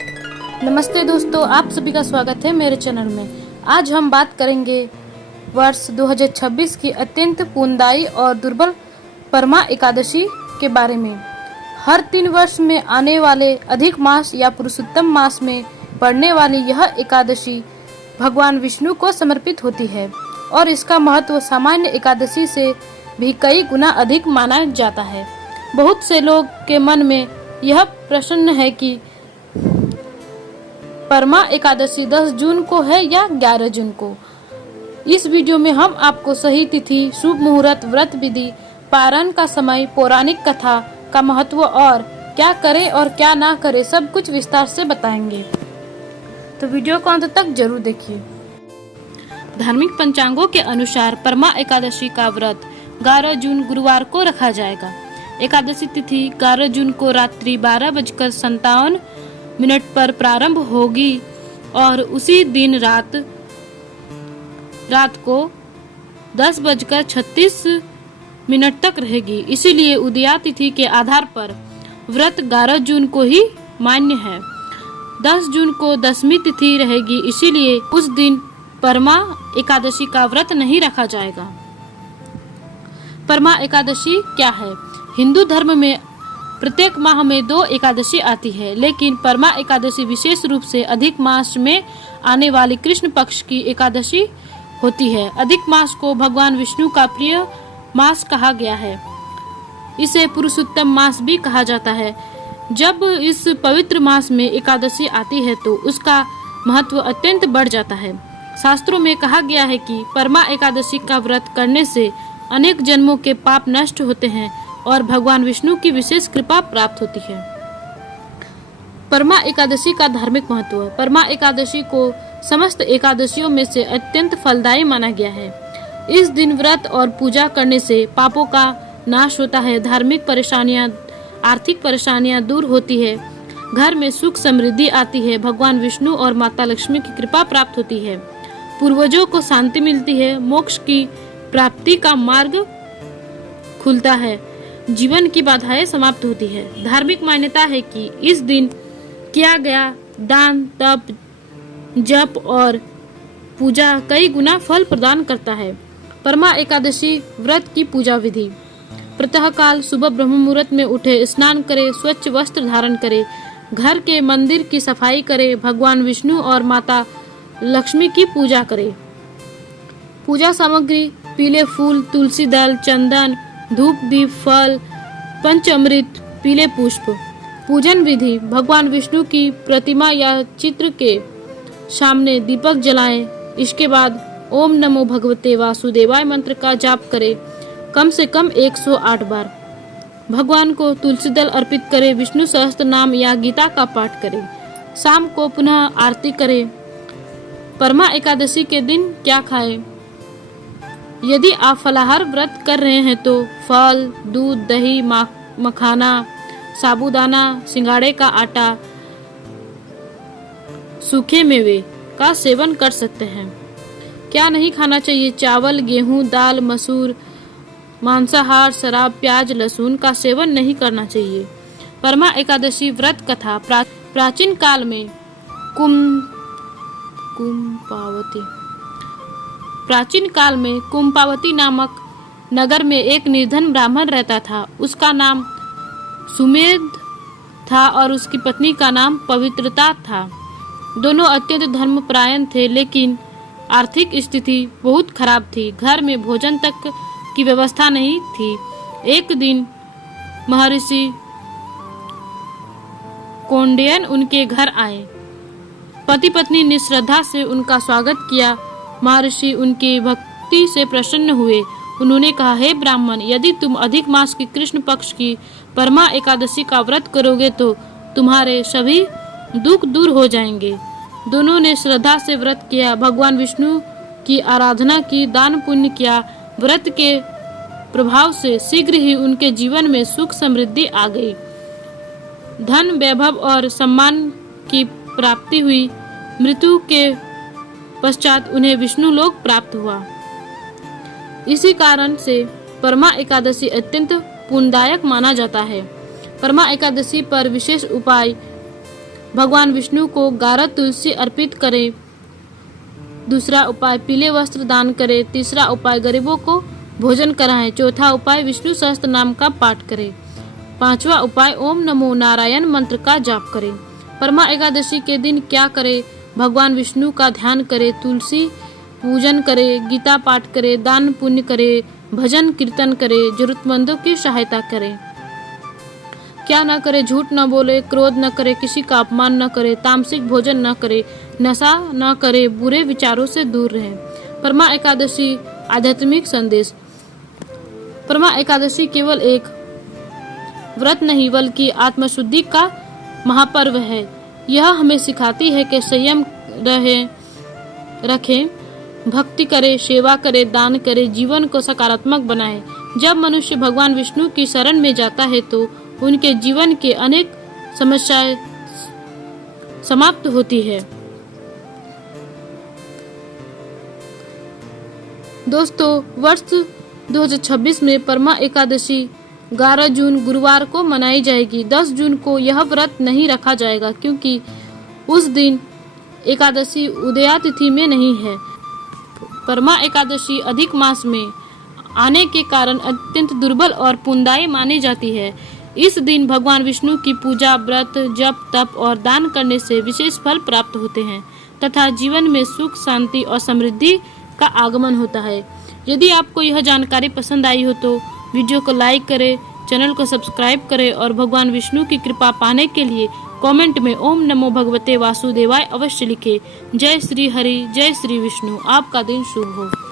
नमस्ते दोस्तों, आप सभी का स्वागत है मेरे चैनल में। आज हम बात करेंगे वर्ष 2026 की अत्यंत पुण्यदायी और दुर्बल परमा एकादशी के बारे में। हर 3 वर्ष में आने वाले अधिक मास या पुरुषोत्तम मास में पड़ने वाली यह एकादशी भगवान विष्णु को समर्पित होती है और इसका महत्व सामान्य एकादशी से भी कई गुना अधिक माना जाता है। बहुत से लोग के मन में यह प्रश्न है कि परमा एकादशी 10 जून को है या 11 जून को। इस वीडियो में हम आपको सही तिथि, शुभ मुहूर्त, व्रत विधि, पारण का समय, पौराणिक कथा का महत्व और क्या करें और क्या ना करें सब कुछ विस्तार से बताएंगे, तो वीडियो को अंत तक जरूर देखिए। धार्मिक पंचांगों के अनुसार परमा एकादशी का व्रत 11 जून गुरुवार को रखा जाएगा। एकादशी तिथि 11 जून को रात्रि 12:57 पर प्रारंभ होगी और उसी दिन रात को 10:36 तक रहेगी। इसीलिए उदया तिथि के आधार पर व्रत 11 जून को ही मान्य है। 10 जून को दशमी तिथि रहेगी, इसीलिए उस दिन परमा एकादशी का व्रत नहीं रखा जाएगा। परमा एकादशी क्या है? हिंदू धर्म में प्रत्येक माह में 2 एकादशी आती है, लेकिन परमा एकादशी विशेष रूप से अधिक मास में आने वाली कृष्ण पक्ष की एकादशी होती है। अधिक मास को भगवान विष्णु का प्रिय मास कहा गया है। इसे पुरुषोत्तम मास भी कहा जाता है। जब इस पवित्र मास में एकादशी आती है तो उसका महत्व अत्यंत बढ़ जाता है। शास्त्रों में कहा गया है कि परमा एकादशी का व्रत करने से अनेक जन्मों के पाप नष्ट होते हैं और भगवान विष्णु की विशेष कृपा प्राप्त होती है। परमा एकादशी का धार्मिक महत्व। परमा एकादशी को समस्त एकादशियों में से अत्यंत फलदायी माना गया है। इस दिन व्रत और पूजा करने से पापों का नाश होता है, धार्मिक परेशानियां, आर्थिक परेशानियां दूर होती है, घर में सुख समृद्धि आती है, भगवान विष्णु और माता लक्ष्मी की कृपा प्राप्त होती है, पूर्वजों को शांति मिलती है, मोक्ष की प्राप्ति का मार्ग खुलता है, जीवन की बाधाएं समाप्त होती है। धार्मिक मान्यता है कि इस दिन किया गया दान, तप, जप और पूजा कई गुना फल प्रदान करता है। परमा एकादशी व्रत की पूजा विधि। प्रातः काल सुबह ब्रह्म मुहूर्त में उठे, स्नान करे, स्वच्छ वस्त्र धारण करे, घर के मंदिर की सफाई करे, भगवान विष्णु और माता लक्ष्मी की पूजा करे। पूजा सामग्री: पीले फूल, तुलसी दल, चंदन, धूप, दीप, फल, पंचामृत, पीले पुष्प। पूजन विधि: भगवान विष्णु की प्रतिमा या चित्र के सामने दीपक जलाएं। इसके बाद ओम नमो भगवते वासुदेवाय मंत्र का जाप करें कम से कम 108 बार। भगवान को तुलसी दल अर्पित करें, विष्णु सहस्त्र नाम या गीता का पाठ करें। शाम को पुनः आरती करें। परमा एकादशी के दिन क्या खाएं? यदि आप फलाहार व्रत कर रहे हैं तो फल, दूध, दही, मखाना, साबूदाना, सिंगाड़े का आटा, सूखे मेवे का सेवन कर सकते हैं। क्या नहीं खाना चाहिए? चावल, गेहूं, दाल, मसूर, मांसाहार, शराब, प्याज, लहसुन का सेवन नहीं करना चाहिए। परमा एकादशी व्रत कथा। प्राचीन काल में कुंपावती नामक नगर में एक निर्धन ब्राह्मण रहता था। उसका नाम सुमेध था और उसकी पत्नी का नाम पवित्रता था। दोनों अत्यंत धर्मपरायण थे, लेकिन आर्थिक स्थिति बहुत खराब थी। घर में भोजन तक की व्यवस्था नहीं थी। एक दिन महर्षि कौंडिन्य उनके घर आए। पति पत्नी ने श्रद्धा से उनका स्वागत किया। महर्षि उनकी भक्ति से प्रसन्न हुए। उन्होंने कहा, हे ब्राह्मण, यदि तुम अधिक मास की कृष्ण पक्ष की परमा एकादशी का व्रत करोगे तो तुम्हारे सभी दुख दूर हो जाएंगे। दोनों ने श्रद्धा से व्रत किया, भगवान विष्णु की आराधना की, दान पुण्य किया। व्रत के प्रभाव से शीघ्र ही उनके जीवन में सुख समृद्धि आ गई। धन, वैभव और सम्मान की प्राप्ति हुई। मृत्यु के पश्चात उन्हें विष्णु लोक प्राप्त हुआ। इसी कारण से परमा एकादशी अत्यंत पुण्यदायक माना जाता है। परमा एकादशी पर विशेष उपाय: भगवान विष्णु को 11 तुलसी अर्पित करें। दूसरा उपाय पीले वस्त्र दान करें। तीसरा उपाय गरीबों को भोजन कराएं। चौथा उपाय विष्णु सहस्त्र नाम का पाठ करें। पांचवा उपाय ओम नमो नारायण मंत्र का जाप करें। परमा एकादशी के दिन क्या करें? भगवान विष्णु का ध्यान करें, तुलसी पूजन करें, गीता पाठ करें, दान पुण्य करें, भजन कीर्तन करें, जरूरतमंदों की सहायता करें। क्या न करे? झूठ न बोले, क्रोध न करे, किसी का अपमान न करे, तामसिक भोजन न करे, नशा न करे, बुरे विचारों से दूर रहें। परमा एकादशी आध्यात्मिक संदेश। परमा एकादशी केवल एक व्रत नहीं बल्कि आत्मशुद्धि का महापर्व है। यह हमें सिखाती है कि संयम रखें, भक्ति करें, सेवा करें, दान करें, जीवन को सकारात्मक बनाएं। जब मनुष्य भगवान विष्णु की शरण में जाता है तो उनके जीवन के अनेक समस्याएं समाप्त होती है। दोस्तों, वर्ष 2026 में परमा एकादशी 11 जून गुरुवार को मनाई जाएगी। 10 जून को यह व्रत नहीं रखा जाएगा क्योंकि उस दिन एकादशी उदया तिथि में नहीं है। परमा एकादशी अधिक मास में आने के कारण अत्यंत दुर्बल और पुण्यदायी मानी जाती है। इस दिन भगवान विष्णु की पूजा, व्रत, जप, तप और दान करने से विशेष फल प्राप्त होते हैं तथा जीवन में सुख, शांति और समृद्धि का आगमन होता है। यदि आपको यह जानकारी पसंद आई हो तो वीडियो को लाइक करें, चैनल को सब्सक्राइब करें और भगवान विष्णु की कृपा पाने के लिए कमेंट में ओम नमो भगवते वासुदेवाय अवश्य लिखें। जय श्री हरि, जय श्री विष्णु। आपका दिन शुभ हो।